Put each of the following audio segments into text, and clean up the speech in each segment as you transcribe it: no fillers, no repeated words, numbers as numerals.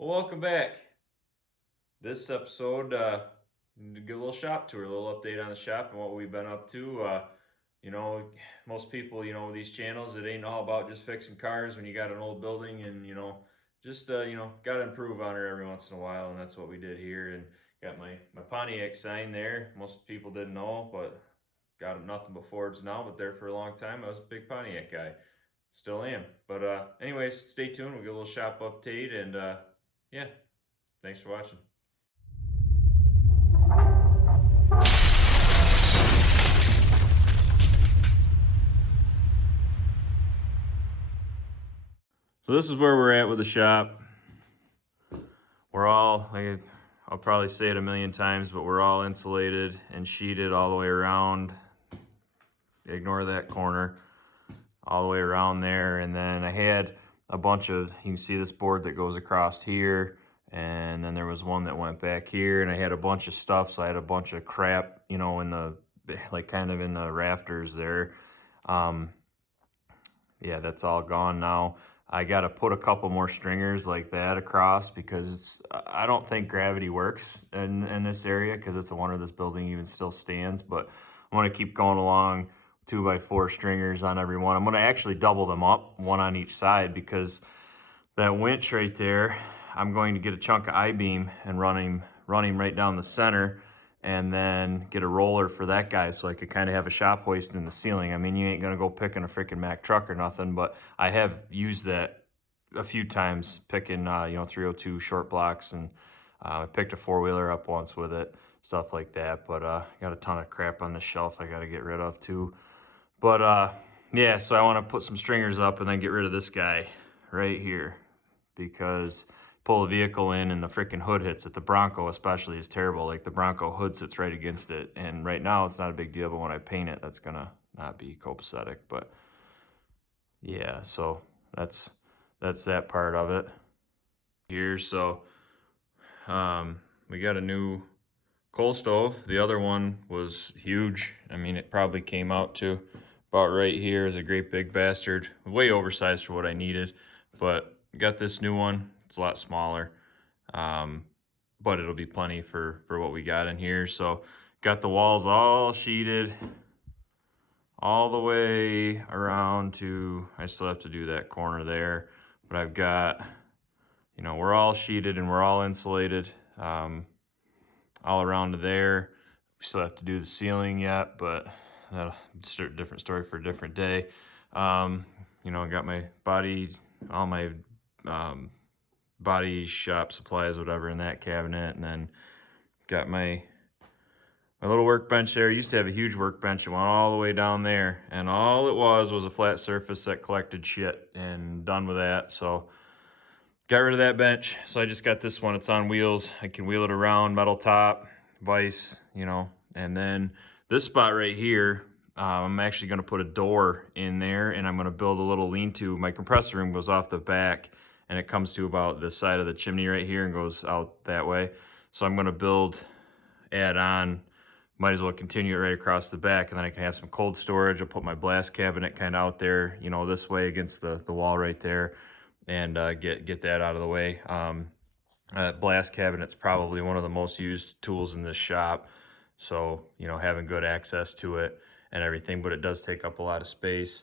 Well, welcome back. This episode, get a little shop tour, a little update on the shop and what we've been up to. You know, most people, these channels, it ain't all about just fixing cars when you got an old building and, just, got to improve on her every once in a while. And that's what we did here. And got my Pontiac sign there. Most people didn't know, but got nothing but Fords now, but there for a long time. I was a big Pontiac guy. Still am. But, anyways, stay tuned. We'll get a little shop update and, yeah. Thanks for watching. So this is where we're at with the shop. We're all, I'll probably say it a million times, but we're all insulated and sheeted all the way around. Ignore that corner. All the way around there. And then I had a bunch of, you can see this board that goes across here. And then there was one that went back here, and I had a bunch of stuff. So I had a bunch of crap, in the, like kind of in the rafters there. Yeah, that's all gone now. I got to put a couple more stringers like that across because I don't think gravity works in this area because it's a wonder this building even still stands. But I'm going to keep going along 2x4 stringers on every one. I'm going to actually double them up, one on each side, because that winch right there, I'm going to get a chunk of I-beam and run him right down the center, and then get a roller for that guy so I could kind of have a shop hoist in the ceiling. I mean, you ain't gonna go picking a freaking Mack truck or nothing, but I have used that a few times picking 302 short blocks, and I picked a four-wheeler up once with it, stuff like that. But got a ton of crap on the shelf I got to get rid of too. But yeah, so I want to put some stringers up and then get rid of this guy right here, because pull a vehicle in and the freaking hood hits it. The Bronco especially is terrible. Like the Bronco hood sits right against it, and right now it's not a big deal, but when I paint it, that's gonna not be copacetic. But yeah, so that's that part of it here. So we got a new coal stove. The other one was huge. I mean, it probably came out to about right here. Is a great big bastard, way oversized for what I needed. But got this new one. It's a lot smaller, but it'll be plenty for what we got in here. So got the walls all sheeted all the way around to, I still have to do that corner there, but I've got, we're all sheeted and we're all insulated all around to there. We still have to do the ceiling yet, but that's a different story for a different day. I got my body, all my body shop supplies, whatever, in that cabinet, and then got my little workbench there. I used to have a huge workbench. It went all the way down there, and all it was a flat surface that collected shit, and done with that. So got rid of that bench. So I just got this one. It's on wheels. I can wheel it around, metal top, vise, and then this spot right here, I'm actually going to put a door in there, and I'm going to build a little lean-to. My compressor room goes off the back, and it comes to about this side of the chimney right here and goes out that way. So I'm going to add on, might as well continue it right across the back, and then I can have some cold storage. I'll put my blast cabinet kind of out there, this way against the wall right there, and get that out of the way. Blast cabinet's probably one of the most used tools in this shop. So, having good access to it and everything, but it does take up a lot of space.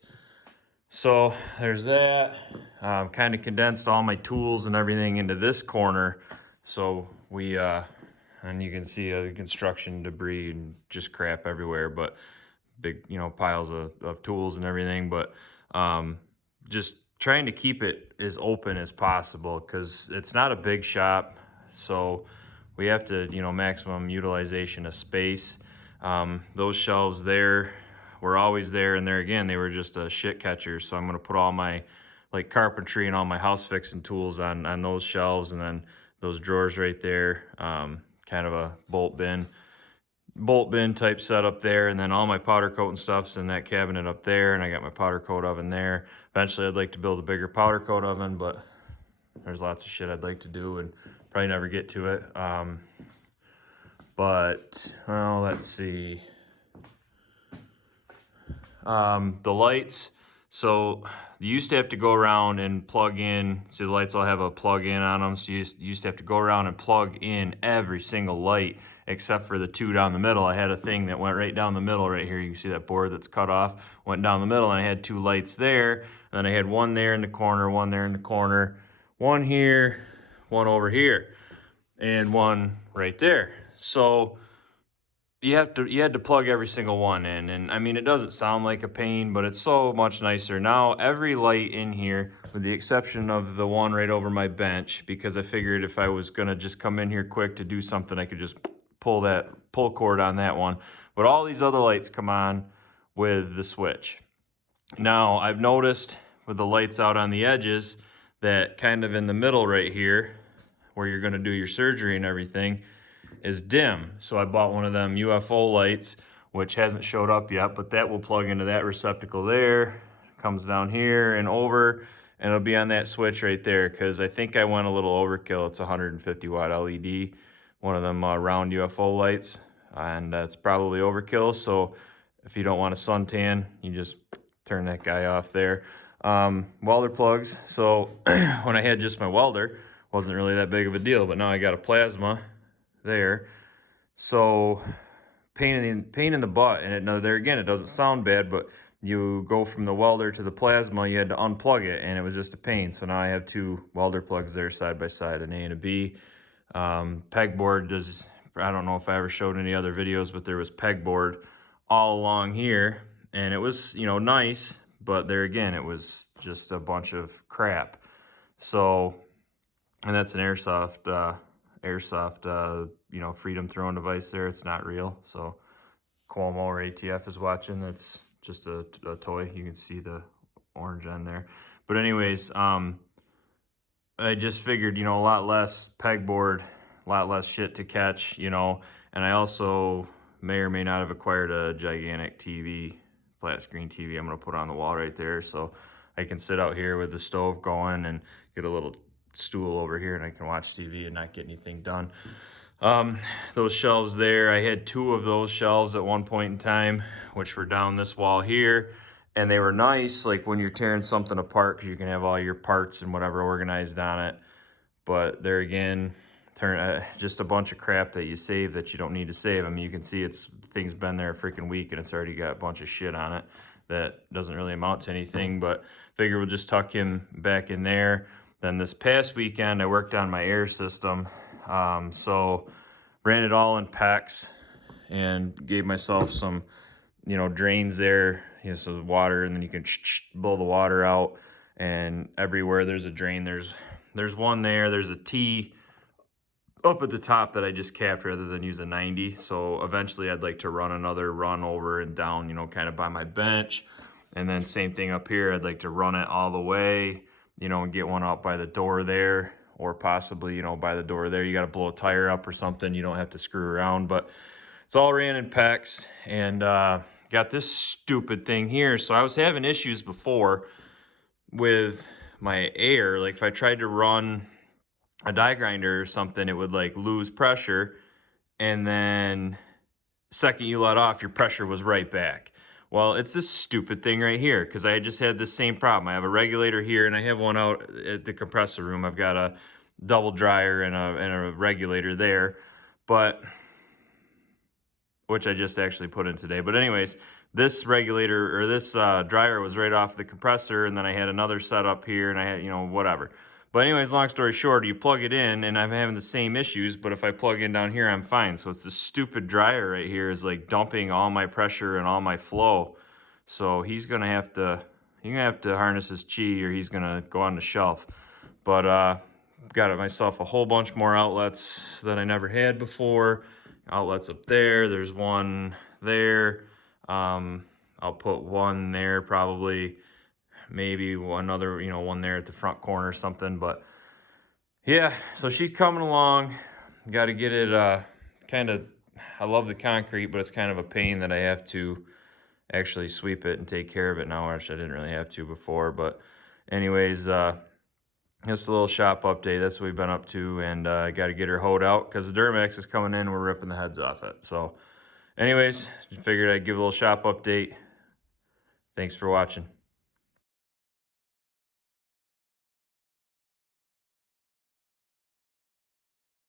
So there's that. Kind of condensed all my tools and everything into this corner. So we, and you can see the construction debris and just crap everywhere, but big, piles of tools and everything. But just trying to keep it as open as possible, because it's not a big shop. So we have to, maximum utilization of space. Those shelves there were always there, and there again, they were just a shit catcher. So I'm going to put all my like carpentry and all my house fixing tools on those shelves, and then those drawers right there, kind of a bolt bin type setup there, and then all my powder coat and stuff's in that cabinet up there, and I got my powder coat oven there. Eventually I'd like to build a bigger powder coat oven, but there's lots of shit I'd like to do and probably never get to it. But well, let's see. The lights, So you used to have to go around and plug in, so the lights all have a plug-in on them, so you used to have to go around and plug in every single light except for the two down the middle. I had a thing that went right down the middle right here. You can see that board that's cut off, went down the middle, and I had two lights there, and then I had one there in the corner, one there in the corner, one here, one over here, and one right there. So you had to plug every single one in, and I mean, it doesn't sound like a pain, but it's so much nicer now. Every light in here, with the exception of the one right over my bench, because I figured if I was gonna just come in here quick to do something, I could just pull cord on that one. But all these other lights come on with the switch. Now I've noticed with the lights out on the edges that kind of in the middle right here, where you're gonna do your surgery and everything, is dim. So I bought one of them UFO lights, which hasn't showed up yet, but that will plug into that receptacle there, comes down here and over, and it'll be on that switch right there, because I think I went a little overkill. It's 150 watt LED, one of them round UFO lights, and that's probably overkill. So if you don't want a suntan, you just turn that guy off there. Welder plugs. So when I had just my welder, wasn't really that big of a deal, but now I got a plasma there. So pain in the butt. And now there again, it doesn't sound bad, but you go from the welder to the plasma, you had to unplug it, and it was just a pain. So now I have two welder plugs there side by side, an A and a B. Pegboard does, I don't know if I ever showed any other videos, but there was pegboard all along here, and it was, you know, nice, but there again, it was just a bunch of crap. So, and that's an airsoft, you know, freedom throwing device there. It's not real. So Cuomo or ATF is watching. That's just a toy. You can see the orange on there. But anyways, I just figured, you know, a lot less pegboard, a lot less shit to catch, you know. And I also may or may not have acquired a gigantic TV, flat screen TV. I'm going to put on the wall right there, so I can sit out here with the stove going and get a little stool over here, and I can watch TV and not get anything done. Those shelves there, I had two of those shelves at one point in time, which were down this wall here, and they were nice, like when you're tearing something apart, because you can have all your parts and whatever organized on it. But there again, just a bunch of crap that you save that you don't need to save. I mean, you can see thing's been there a freaking week, and it's already got a bunch of shit on it that doesn't really amount to anything, but figure we'll just tuck him back in there. Then this past weekend, I worked on my air system. So ran it all in PEX and gave myself some, you know, drains there, you know, so the water, and then you can blow the water out, and everywhere there's a drain. There's one there, there's a T up at the top that I just capped rather than use a 90. So eventually I'd like to run another run over and down, you know, kind of by my bench. And then same thing up here, I'd like to run it all the way, you know, and get one out by the door there, or possibly, you know, by the door there. You got to blow a tire up or something. You don't have to screw around, but it's all ran in PEX. And got this stupid thing here. So I was having issues before with my air. Like if I tried to run a die grinder or something, it would like lose pressure, and then the second you let off, your pressure was right back. Well, it's this stupid thing right here, because I just had the same problem. I have a regulator here, and I have one out at the compressor room. I've got a double dryer and a regulator there, but which I just actually put in today. But anyways, this regulator, or this dryer, was right off the compressor, and then I had another set up here, and I had, you know, whatever. But anyways, long story short, you plug it in, and I'm having the same issues, but if I plug in down here, I'm fine. So it's this stupid dryer right here is like dumping all my pressure and all my flow. So he's gonna have to harness his chi, or he's gonna go on the shelf. But got myself a whole bunch more outlets that I never had before. Outlets up there, there's one there. I'll put one there probably. Maybe one other, you know, one there at the front corner or something. But yeah, so she's coming along. Got to get it kind of, I love the concrete, but it's kind of a pain that I have to actually sweep it and take care of it now, which I didn't really have to before. But anyways, just a little shop update. That's what we've been up to, and I got to get her hoed out because the Duramax is coming in. We're ripping the heads off it. So anyways, just figured I'd give a little shop update. Thanks for watching.